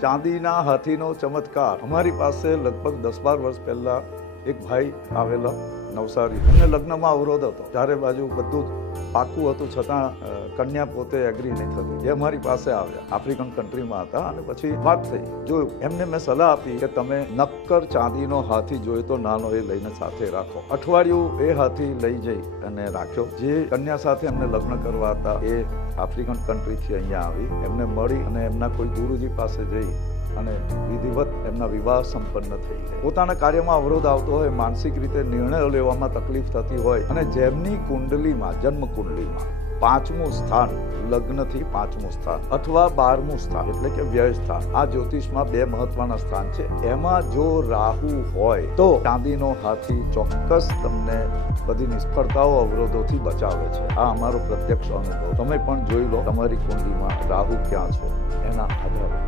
ચાંદીના હાથીનો ચમત્કાર. અમારી પાસે લગભગ 10-12 વર્ષ પહેલા એક ભાઈ આવેલા નવસારી. એમને લગ્નમાં અવરોધ હતો, ચારે બાજુ બધું જ પાકું હતું, છતાં કન્યા પોતે એગ્રી નહીં થતી. એ અમારી પાસે આવ્યા, આફ્રિકન કન્ટ્રીમાં હતા, અને પછી વાત થઈ, જોયું. એમને મેં સલાહ આપી કે તમે નક્કર ચાંદીનો હાથી જોઈએ તો નાનો એ લઈને સાથે રાખો. અઠવાડિયું એ હાથી લઈ જઈ અને રાખ્યો. જે કન્યા સાથે એમને લગ્ન કરવા હતા એ આફ્રિકન કન્ટ્રીથી અહીંયા આવી, એમને મળી અને એમના કોઈ ગુરુજી પાસે જઈ અને વિધિવત એમના વિવાહ સંપન્ન થઈ ગયા. પોતાના કાર્યમાં અવરોધ આવતો હોય, માનસિક રીતે નિર્ણયો લેવામાં તકલીફ થતી હોય, અને જેમની કુંડલીમાં, જન્મ કુંડલીમાં 5મું સ્થાન, લગ્નથી 5મું સ્થાન અથવા 12મું સ્થાન એટલે કે વ્યય સ્થાન, આ જ્યોતિષમાં 2 મહત્વના સ્થાન છે. એમાં જો રાહુ હોય તો ચાંદીનો હાથી ચોક્કસ તમને બધી નિષ્ફળતાઓ, અવરોધોથી બચાવે છે. આ અમારો પ્રત્યક્ષ અનુભવ. તમે પણ જોઈ લો તમારી કુંડલીમાં રાહુ ક્યાં છે એના આધારે.